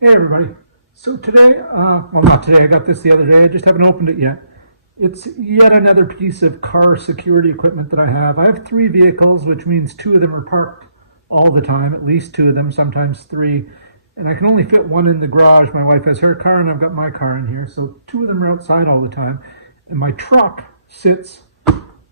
Hey everybody. So today, well not today, I got this the other day, I just haven't opened it yet. It's yet another piece of car security equipment that I have. I have 3 vehicles, which means 2 of them are parked all the time, at least 2 of them, sometimes 3. And I can only fit 1 in the garage. My wife has her car and I've got my car in here. So 2 of them are outside all the time. And my truck sits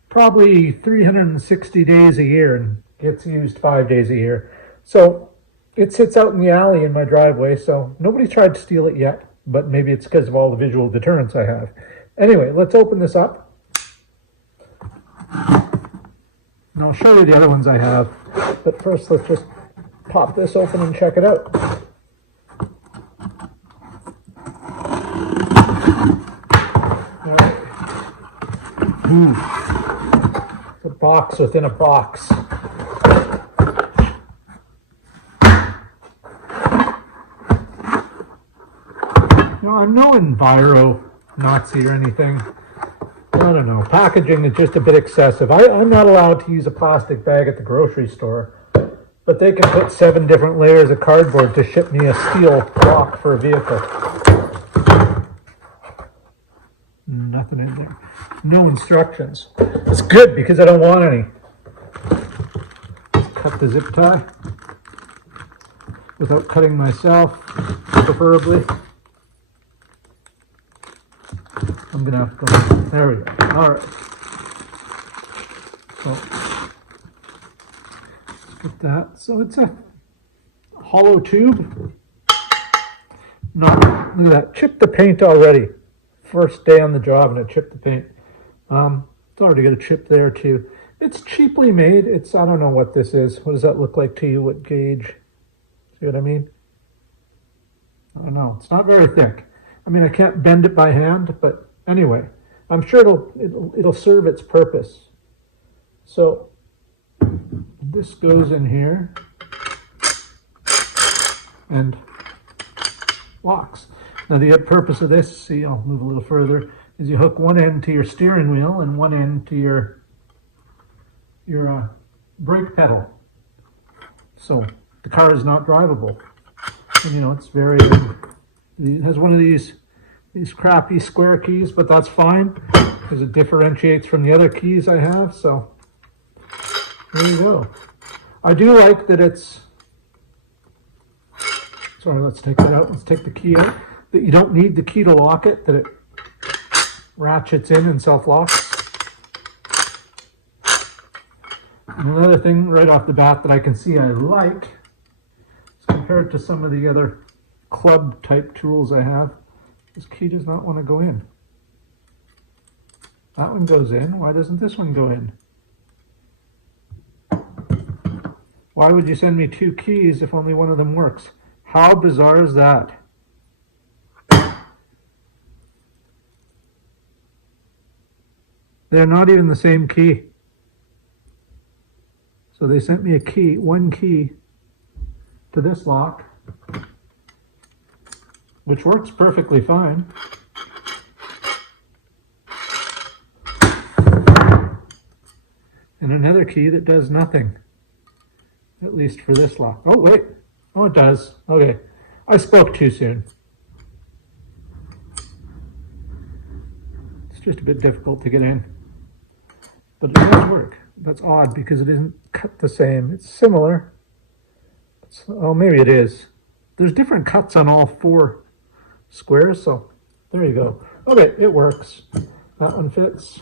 probably 360 days a year and gets used 5 days a year. So it sits out in the alley in my driveway, so nobody's tried to steal it yet, but maybe it's because of all the visual deterrence I have. Anyway, let's open this up. And I'll show you the other ones I have. But first, let's just pop this open and check it out. It's a box within a box. Now, I'm no enviro Nazi or anything. I don't know. Packaging is just a bit excessive. I'm not allowed to use a plastic bag at the grocery store, but they can put 7 different layers of cardboard to ship me a steel block for a vehicle. Nothing in there. No instructions. It's good because I don't want any. Cut the zip tie without cutting myself, preferably. I'm gonna have to go. There we go. All right. So let's get that. So it's a hollow tube. No, look at that. Chipped the paint already. First day on the job, and it chipped the paint. It's already got a chip there too. It's cheaply made. I don't know what this is. What does that look like to you? What gauge? See what I mean? I don't know. It's not very thick. I mean, I can't bend it by hand, but anyway, I'm sure it'll serve its purpose. So this goes in here and locks. Now the purpose of this, see, I'll move a little further, is you hook one end to your steering wheel and one end to your brake pedal. So the car is not drivable. And you know, it's very, it has one of these crappy square keys, but that's fine because it differentiates from the other keys I have. So there you go. I do like that it's, sorry, let's take that out. Let's take the key out. That you don't need the key to lock it, that it ratchets in and self-locks. And another thing right off the bat that I can see I like is compared to some of the other club type tools I have, this key does not want to go in. That one goes in. Why doesn't this one go in? Why would you send me 2 keys if only one of them works? How bizarre is that? They're not even the same key. So they sent me a key, 1 key to this lock, which works perfectly fine. And another key that does nothing, at least for this lock. Oh, wait. Oh, it does. Okay. I spoke too soon. It's just a bit difficult to get in, but it does work. That's odd because it isn't cut the same. It's similar. Oh, maybe it is. There's different cuts on all 4 squares, so there you go. Okay, it works. That one fits.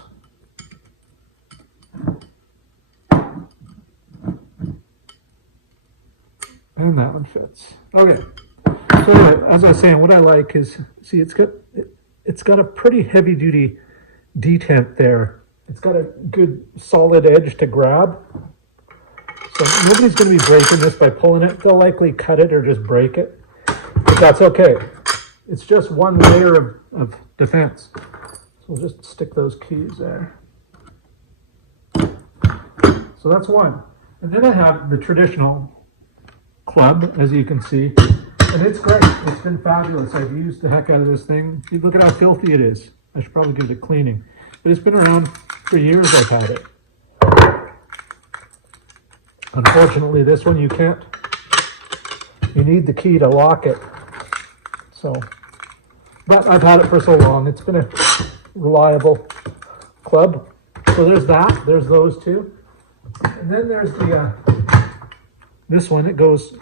And that one fits. Okay. So anyway, as I was saying, what I like is, see, it's got a pretty heavy duty detent there. It's got a good solid edge to grab. So nobody's going to be breaking this by pulling it. They'll likely cut it or just break it. But that's okay. It's just one layer of defense. So we'll just stick those keys there. So that's one. And then I have the traditional club, as you can see. And it's great. It's been fabulous. I've used the heck out of this thing. Look at how filthy it is. I should probably give it a cleaning. but it's been around for years. I've had it. Unfortunately, this one you can't. You need the key to lock it. So, but I've had it for so long. It's been a reliable club. So there's that. There's those two. And then there's the this one. It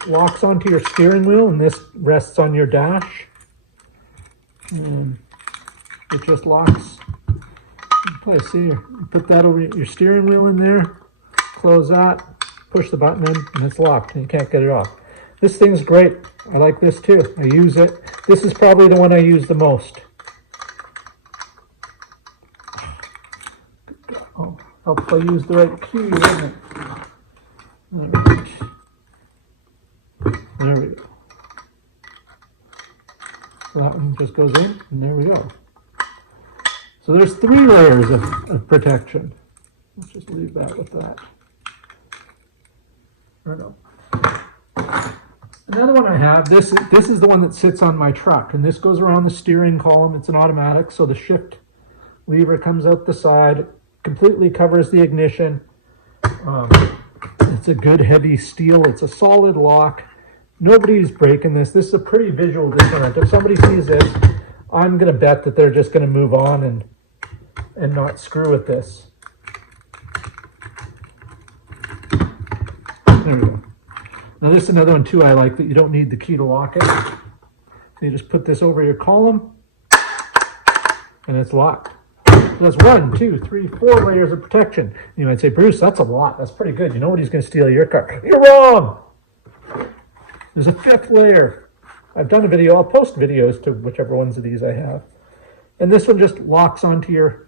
locks onto your steering wheel, and this rests on your dash. And it just locks. You can probably see here. You put that over your steering wheel in there. Close that. Push the button in, and it's locked, and you can't get it off. This thing's great. I like this too. I use it. This is probably the one I use the most. Oh, helps I use the right key, doesn't it? There we go. So that one just goes in, and there we go. So there's 3 layers of protection. Let's just leave that with that. Or no. Another one I have, this is the one that sits on my truck, and this goes around the steering column. It's an automatic, so the shift lever comes out the side, completely covers the ignition. It's a good heavy steel. It's a solid lock. Nobody's breaking this. This is a pretty visual deterrent. If somebody sees this, I'm going to bet that they're just going to move on and not screw with this. There we go. Now this is another one too I like, that you don't need the key to lock it. So you just put this over your column and it's locked. So that's 1, 2, 3, 4 layers of protection. You might say, Bruce, that's a lot. That's pretty good. You know nobody's going to steal your car. You're wrong. There's a 5th layer. I've done a video. I'll post videos to whichever ones of these I have. And this one just locks onto your,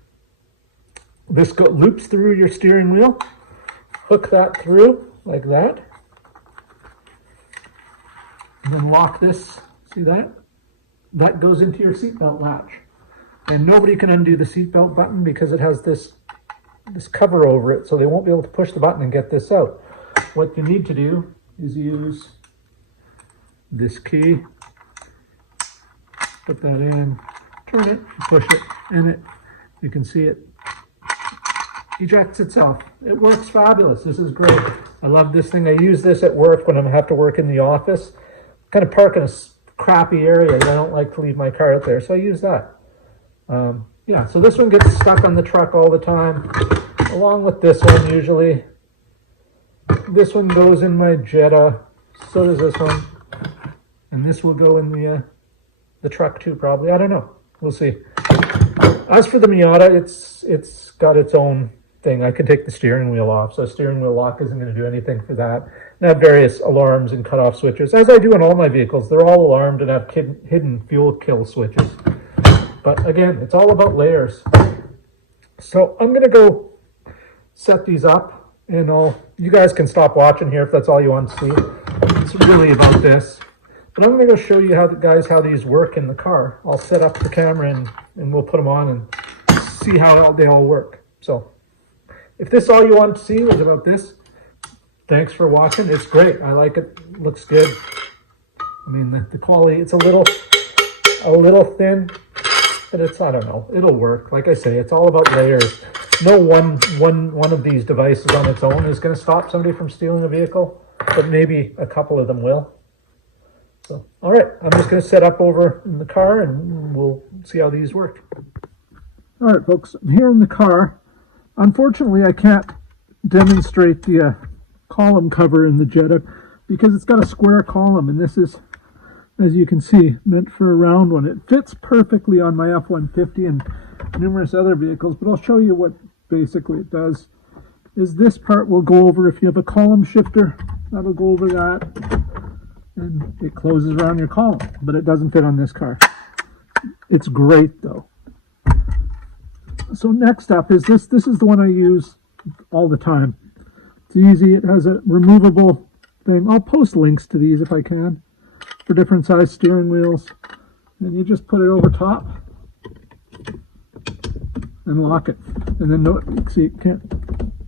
loops through your steering wheel. Hook that through like that. And then lock this. See that? That goes into your seatbelt latch. And nobody can undo the seatbelt button because it has this cover over it, so they won't be able to push the button and get this out. What you need to do is use this key, put that in, turn it, push it, and you can see it ejects itself. It works fabulous. This is great. I love this thing. I use this at work when I have to work in the office. Kind of park in a crappy area, and I don't like to leave my car out there, so I use that. Yeah, so this one gets stuck on the truck all the time, along with this one usually. This one goes in my Jetta, so does this one. And this will go in the truck too, probably. I don't know. We'll see. As for the Miata, it's got its own thing. I can take the steering wheel off, so steering wheel lock isn't going to do anything for that. And I have various alarms and cutoff switches, as I do in all my vehicles. They're all alarmed and have hidden fuel kill switches. But again, it's all about layers. So I'm going to go set these up, and you guys can stop watching here if that's all you want to see. It's really about this. But I'm going to go show you how these work in the car. I'll set up the camera and we'll put them on and see how they all work. So if this is all you want to see was about this, thanks for watching. It's great. I like it. It looks good. I mean, the quality, it's a little thin, but it's, I don't know, it'll work. Like I say, it's all about layers. No one of these devices on its own is going to stop somebody from stealing a vehicle, but maybe a couple of them will. So, all right, I'm just going to set up over in the car and we'll see how these work. All right, folks, I'm here in the car. Unfortunately, I can't demonstrate the column cover in the Jetta because it's got a square column, and this is, as you can see, meant for a round one. It fits perfectly on my F-150 and numerous other vehicles, but I'll show you what basically it does. Is this part will go over, if you have a column shifter, that'll go over that, and it closes around your column, but it doesn't fit on this car. It's great though. So next up is this. This is the one I use all the time. It's easy. It has a removable thing. I'll post links to these if I can for different size steering wheels. And you just put it over top and lock it. And then see,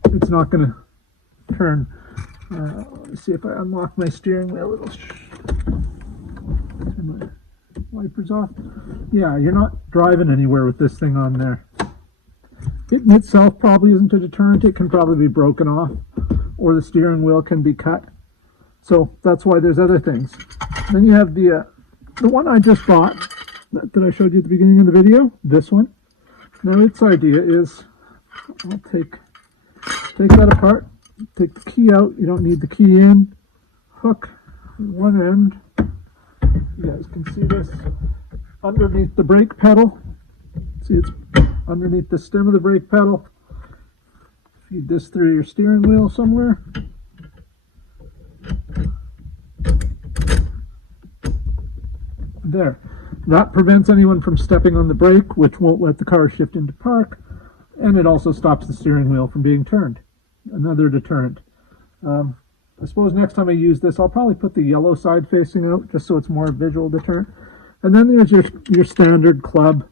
it's not going to turn. Let me see if I unlock my steering wheel. It'll turn my wipers off. Yeah, you're not driving anywhere with this thing on there. It in itself probably isn't a deterrent. It can probably be broken off, or the steering wheel can be cut. So that's why there's other things. Then you have the one I just bought that I showed you at the beginning of the video, this one. Now its idea is, I'll take that apart, take the key out, you don't need the key in, hook one end, you guys can see this, underneath the brake pedal. See, it's underneath the stem of the brake pedal. Feed this through your steering wheel somewhere. There. That prevents anyone from stepping on the brake, which won't let the car shift into park, and it also stops the steering wheel from being turned. Another deterrent. I suppose next time I use this, I'll probably put the yellow side facing out, just so it's more visual deterrent. And then there's your standard club,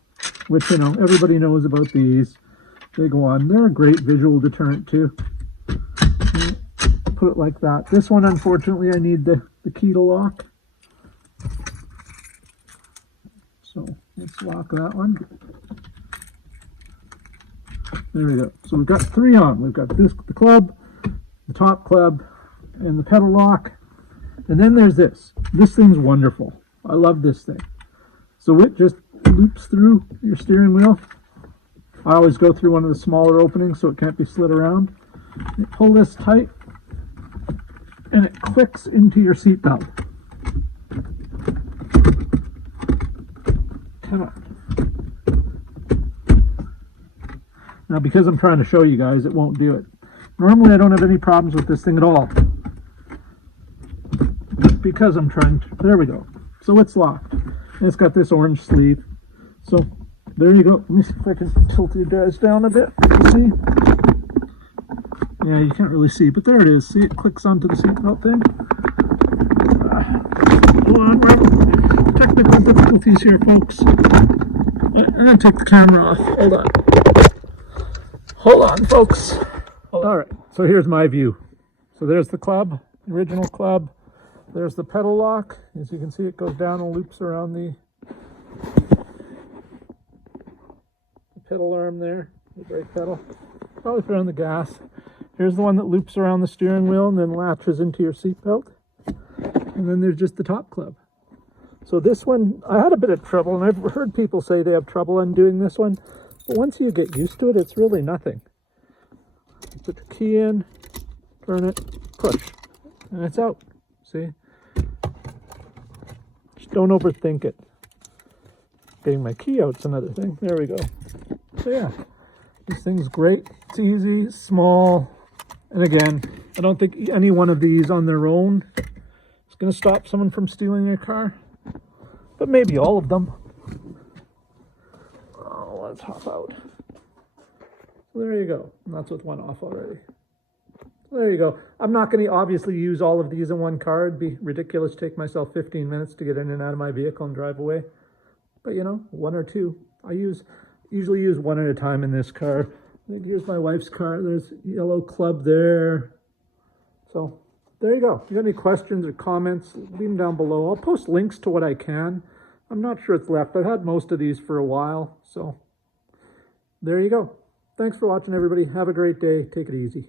which, you know, everybody knows about these. They go on. They're a great visual deterrent too. Put it like that. This one, unfortunately, I need the key to lock. So let's lock that one. There we go. So we've got three on. We've got the club, the top club, and the pedal lock. And then there's this. This thing's wonderful. I love this thing. So it just loops through your steering wheel. I always go through one of the smaller openings so it can't be slid around. You pull this tight, and it clicks into your seat belt. Come on. Now, because I'm trying to show you guys, it won't do it. Normally, I don't have any problems with this thing at all. Because I'm trying to, there we go. So it's locked. And it's got this orange sleeve. So there you go. Let me see if I can tilt you guys down a bit. See? Yeah, you can't really see, but there it is. See, it clicks onto the seatbelt thing. Hold on, we're having technical difficulties here, folks. I'm going to take the camera off. Hold on. Hold on, folks. All right, so here's my view. So there's the club, original club. There's the pedal lock. As you can see, it goes down and loops around the pedal arm there, the brake pedal. Probably put on the gas. Here's the one that loops around the steering wheel and then latches into your seatbelt. And then there's just the top club. So this one, I had a bit of trouble, and I've heard people say they have trouble undoing this one. But once you get used to it, it's really nothing. You put the key in, turn it, push, and it's out. See? Just don't overthink it. Getting my key out's another thing. There we go. So yeah, this thing's great. It's easy, small, and again, I don't think any one of these on their own is going to stop someone from stealing your car, but maybe all of them. Oh, let's hop out. So there you go. And that's with one off already. There you go. I'm not going to obviously use all of these in one car. It'd be ridiculous to take myself 15 minutes to get in and out of my vehicle and drive away. But you know, one or two. I usually use one at a time in this car. Here's my wife's car. There's yellow club there. So there you go. If you have any questions or comments, leave them down below. I'll post links to what I can. I'm not sure it's left. I've had most of these for a while. So there you go. Thanks for watching, everybody. Have a great day. Take it easy.